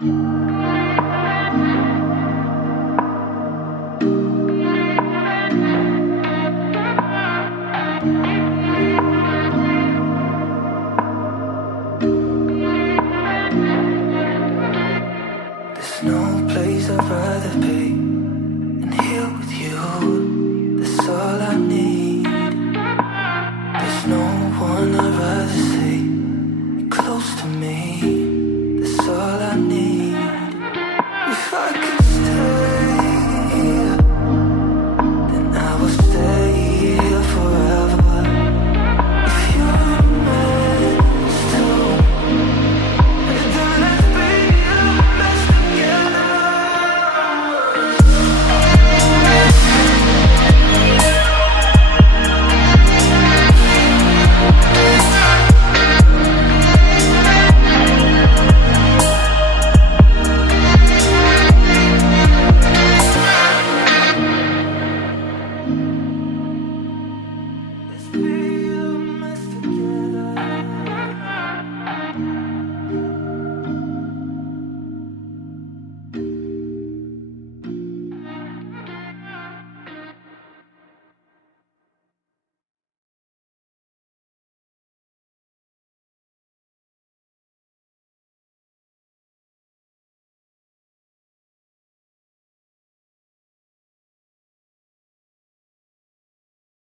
There's no place I'd rather be than here with you. That's all I need. There's no one I'd rather see close to me. That's all I need. If I could